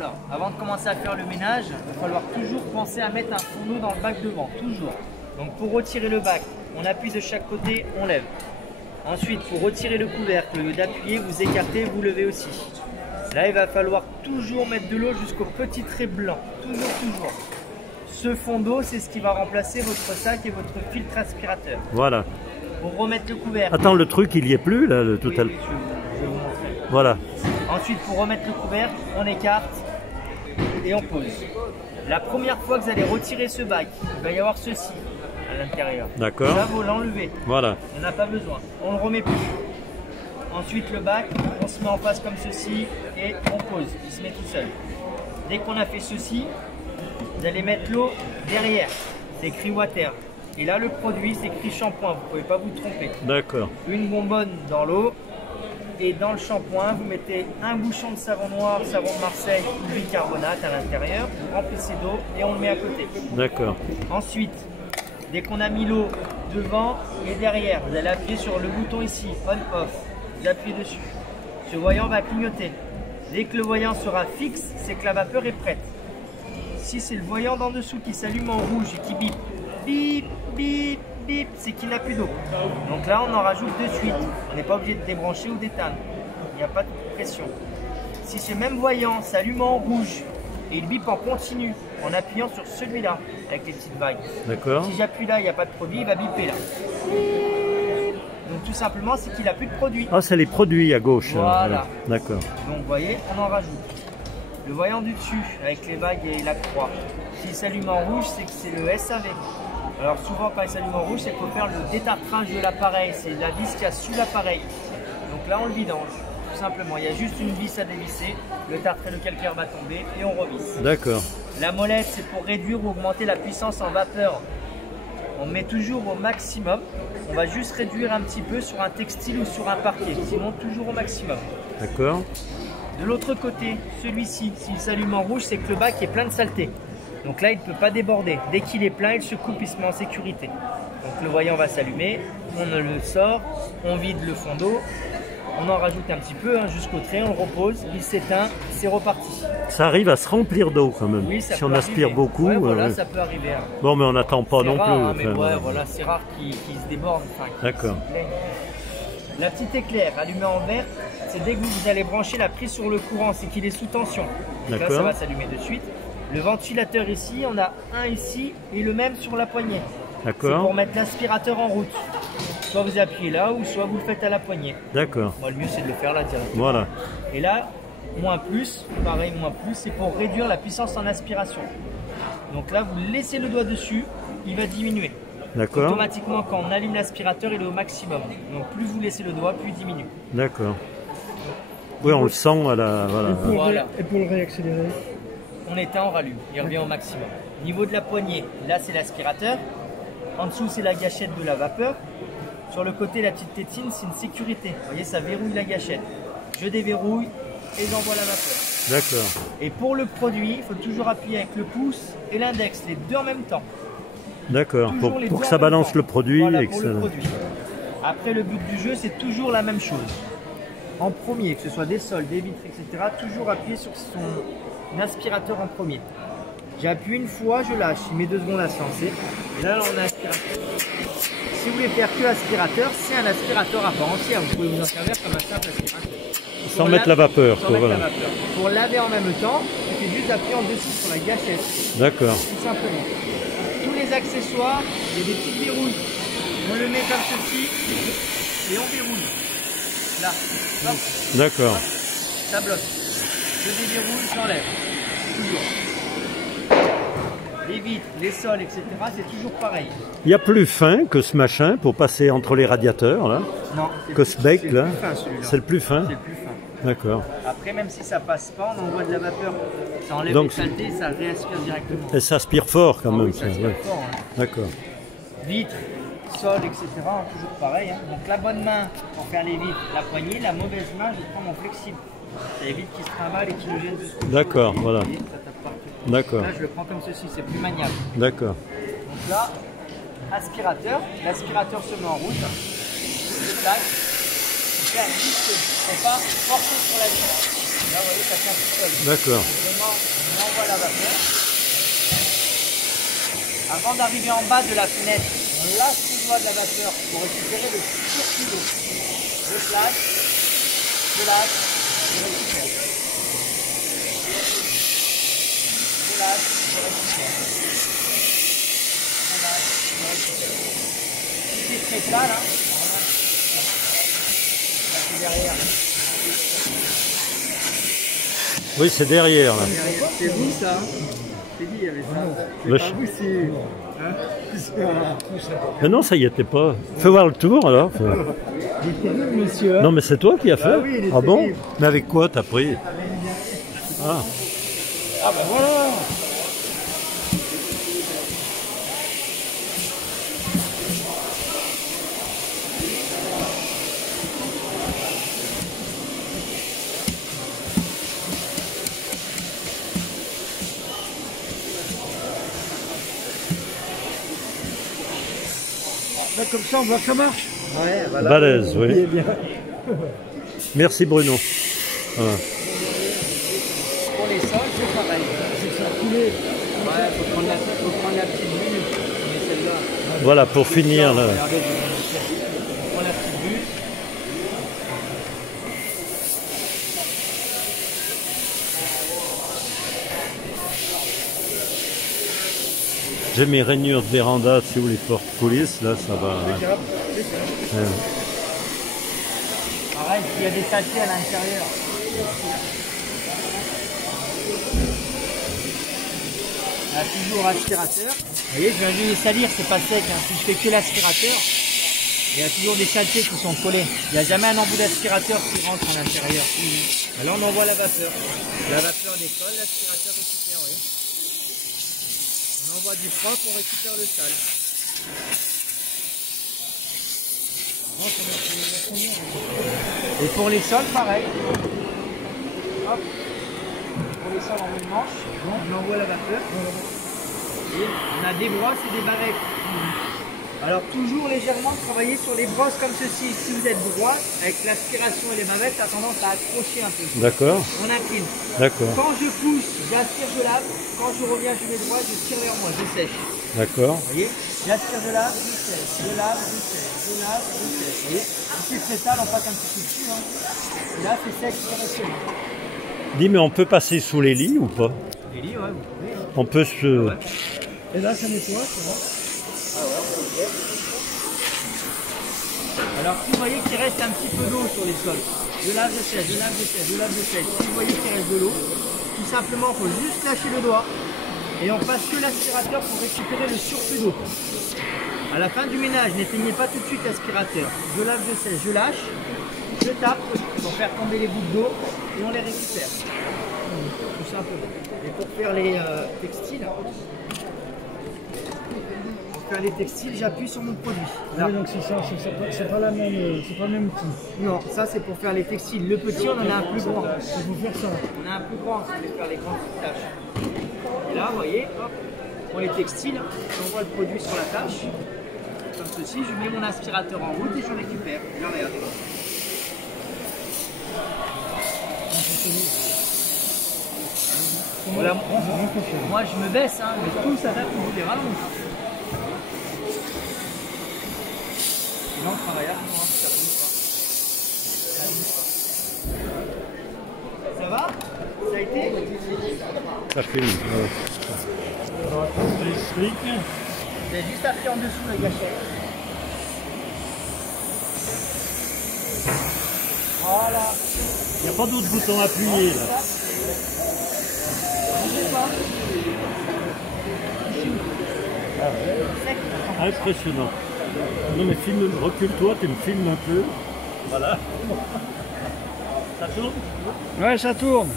Alors, avant de commencer à faire le ménage, il va falloir toujours penser à mettre un fond d'eau dans le bac devant, toujours. Donc pour retirer le bac, on appuie de chaque côté, on lève. Ensuite, pour retirer le couvercle, au lieu d'appuyer, vous écartez, vous levez aussi. Là, il va falloir toujours mettre de l'eau jusqu'au petit trait blanc, toujours. Ce fond d'eau, c'est ce qui va remplacer votre sac et votre filtre aspirateur. Voilà. Pour remettre le couvercle. Attends, le truc, il y est plus là, le tout à l'heure. Oui, je vais vous montrer. Voilà. Ensuite, pour remettre le couvercle, on écarte et on pose. La première fois que vous allez retirer ce bac, il va y avoir ceci à l'intérieur. D'accord. Là, vous l'enlevez. Voilà. On n'a pas besoin. On ne le remet plus. Ensuite, le bac, on se met en face comme ceci et on pose. Il se met tout seul. Dès qu'on a fait ceci, vous allez mettre l'eau derrière. C'est écrit water. Et là, le produit, c'est écrit shampoing. Vous ne pouvez pas vous tromper. D'accord. Une bonbonne dans l'eau. Et dans le shampoing, vous mettez un bouchon de savon noir, savon de Marseille ou bicarbonate à l'intérieur. Vous remplissez d'eau et on le met à côté. D'accord. Ensuite, dès qu'on a mis l'eau devant et derrière, vous allez appuyer sur le bouton ici, on-off. Vous appuyez dessus. Ce voyant va clignoter. Dès que le voyant sera fixe, c'est que la vapeur est prête. Si c'est le voyant d'en dessous qui s'allume en rouge et qui bip, bip, bip, bip, c'est qu'il n'a plus d'eau. Donc là, on en rajoute de suite. On n'est pas obligé de débrancher ou d'éteindre. Il n'y a pas de pression. Si ce même voyant s'allume en rouge et il bip en continu en appuyant sur celui-là avec les petites vagues. D'accord. Si j'appuie là, il n'y a pas de produit, il va biper là. Donc tout simplement, c'est qu'il n'a plus de produit. Ah, c'est les produits à gauche. Voilà. D'accord. Donc vous voyez, on en rajoute. Le voyant du dessus avec les vagues et la croix. S'il s'allume en rouge, c'est que c'est le SAV. Alors souvent quand il s'allume en rouge, c'est qu'il faut faire le détartrage de l'appareil. C'est la vis qui a su l'appareil. Donc là, on le vidange. Tout simplement, il y a juste une vis à dévisser. Le tartre et le calcaire va tomber et on revisse. D'accord. La molette, c'est pour réduire ou augmenter la puissance en vapeur. On met toujours au maximum. On va juste réduire un petit peu sur un textile ou sur un parquet. Sinon, toujours au maximum. D'accord. De l'autre côté, celui-ci, s'il s'allume en rouge, c'est que le bac est plein de saleté. Donc là, il ne peut pas déborder. Dès qu'il est plein, il se coupe, il se met en sécurité. Donc le voyant va s'allumer, on le sort, on vide le fond d'eau, on en rajoute un petit peu jusqu'au trait, on le repose, il s'éteint, c'est reparti. Ça arrive à se remplir d'eau quand même. Oui, ça si peut on aspire arriver. beaucoup. Ouais, voilà, ça peut arriver. Bon, mais on n'attend pas non rare, plus. Hein, mais enfin, voilà, c'est rare qu'il se déborde. D'accord. La petite éclair allumée en vert, c'est dès que vous allez brancher la prise sur le courant, c'est qu'il est sous tension. Donc là, ça va s'allumer de suite. Le ventilateur ici, on a un ici et le même sur la poignée. D'accord. C'est pour mettre l'aspirateur en route. Soit vous appuyez là ou soit vous le faites à la poignée. D'accord. Moi, le mieux, c'est de le faire là directement. Voilà. Et là, moins plus, pareil, moins plus, c'est pour réduire la puissance en aspiration. Donc là, vous laissez le doigt dessus, il va diminuer. D'accord. Automatiquement, quand on allume l'aspirateur, il est au maximum. Donc plus vous laissez le doigt, plus il diminue. D'accord. Oui, on le sent à la... Voilà. Et pour le réaccélérer, on éteint, on rallume, il revient au maximum. Niveau de la poignée, là c'est l'aspirateur. En dessous, c'est la gâchette de la vapeur. Sur le côté, la petite tétine, c'est une sécurité. Vous voyez, ça verrouille la gâchette. Je déverrouille et j'envoie la vapeur. D'accord. Et pour le produit, il faut toujours appuyer avec le pouce et l'index, les deux en même temps. D'accord, pour que ça balance le produit. Voilà, et que pour le produit. Après, le but du jeu, c'est toujours la même chose. En premier, que ce soit des sols, des vitres, etc., toujours appuyer sur son aspirateur en premier. J'appuie une fois, je lâche, il met 2 secondes à se lancer. Et là, on a un aspirateur. Si vous voulez faire que aspirateur, c'est un aspirateur à part entière. Vous pouvez vous en servir comme un simple aspirateur. Sans mettre la vapeur. Sans mettre la vapeur. Pour laver en même temps, il suffit juste d'appuyer en dessous sur la gâchette. D'accord. Tout simplement. Tous les accessoires, il y a des petites verrouilles. On le met comme ceci et on verrouille. Là. D'accord. Ça bloque. Je déverrouille, j'enlève. Toujours. Les vitres, les sols, etc., c'est toujours pareil. Il y a plus fin que ce machin pour passer entre les radiateurs, là. Non. Que ce bec, là. C'est le plus fin, celui-là. C'est le plus fin. C'est le plus fin. D'accord. Après, même si ça passe pas, on envoie de la vapeur. Ça enlève les saletés, ça réaspire directement. Et ça aspire fort quand même. Oui, ça aspire fort. Hein. D'accord. Vitres, sol, etc., toujours pareil. Hein. Donc la bonne main pour faire les vitres, la poignée, la mauvaise main, je prends mon flexible. C'est les vitres qui se trimballent et qui nous gênent dessus. D'accord, voilà. D'accord. Là, je le prends comme ceci, c'est plus maniable. D'accord. Donc là, aspirateur, l'aspirateur se met en route. Je place. Faire juste, il ne faut pas forcer sur la vitre. Là, vous voyez, ça tient tout seul. D'accord. On envoie la vapeur. Avant d'arriver en bas de la fenêtre, on lâche les doigts de la vapeur pour récupérer le surplus d'eau. Je place, je lâche, je récupère. Je lâche, je récupère. Je lâche, je récupère. C'est très plat là. C'est derrière. Oui, c'est derrière là. C'est vous ça? C'est dit, il y avait ça. Le C'est pas vous, c'est... Hein? Mais non, ça y était pas. Fais voir le tour alors. Il est terrible, monsieur. Hein? Non, mais c'est toi qui as fait. Ah oui, il est bon? terrible. Mais avec quoi t'as pris? Ah. Ah ben voilà. Là, comme ça, on voit que ça marche. Ouais, voilà. Balèze, oui. Il est bien. Merci Bruno. Voilà. Pour les sols, c'est pareil. C'est ça, couler. Ouais, faut prendre la petite bulle. Mais celle-là. Voilà, pour finir là. Regardez, on prend la petite bulle. J'ai mes rainures de véranda, si vous les portes coulisses, là ça va. Pareil, il y a des sachets à l'intérieur. Là, toujours aspirateur. Vous voyez, je viens de les salir, c'est pas sec. Hein. Si je fais que l'aspirateur, il y a toujours des saletés qui sont collées. Il n'y a jamais un embout d'aspirateur qui rentre à l'intérieur. Alors on envoie la vapeur. La vapeur décolle, l'aspirateur récupère, oui. On envoie du propre, on récupère le sale. Et pour les sols, pareil. Hop. Pour les sols, on met une manche, on envoie la vapeur. Et on a des brosses et des barrettes. Alors toujours légèrement travailler sur les brosses comme ceci. Si vous êtes droit, avec l'aspiration et les bavettes, ça a tendance à accrocher un peu. D'accord. On incline. D'accord. Quand je pousse, j'aspire, je lave. Quand je reviens, je mets droit, je tire vers moi, je sèche. D'accord. Vous voyez, j'aspire, je lave, je sèche. Je lave, je sèche. Je lave, je sèche. Vous voyez, si c'est très sale, on passe un petit coup dessus. Hein. Et là, c'est sec directement. Dis, mais on peut passer sous les lits ou pas? Les lits, ouais, vous pouvez. Hein. On peut se... Ouais. Et là, ça nettoie, ça va. Ah ouais, alors si vous voyez qu'il reste un petit peu d'eau sur les sols, je lave, je sèche, je lave, je sèche, je lave, je sèche. Si vous voyez qu'il reste de l'eau, tout simplement, il faut juste lâcher le doigt et on passe que l'aspirateur pour récupérer le surplus d'eau. À la fin du ménage, n'éteignez pas tout de suite l'aspirateur. Je lave, je sèche, je lâche, je tape pour faire tomber les gouttes d'eau et on les récupère. Tout simplement. Et pour faire les textiles, les textiles, j'appuie sur mon produit. Là. Oui, donc c'est ça, c'est pas la même, c'est pas le même outil. Non, ça c'est pour faire les textiles. Le petit, on en a un plus grand. Il faut faire ça. On a un plus grand, c'est pour faire les grandes tâches. Et là, vous voyez, hop, pour les textiles, j'envoie le produit sur la tâche. Comme ceci, je mets mon aspirateur en route et je récupère. Là, regardez. Voilà, moi je me baisse, hein, mais tout ça va toujours les rallonge. Non, le travailleur, non, ça bouge pas. Ça va? Ça a été? Ça filme. Vous avez juste appuyé en dessous le gâchette. Voilà. Il n'y a pas d'autre bouton à appuyer là. Impressionnant. Non mais filme, recule-toi, tu me filmes un peu. Voilà. Ça tourne? Ouais, ça tourne.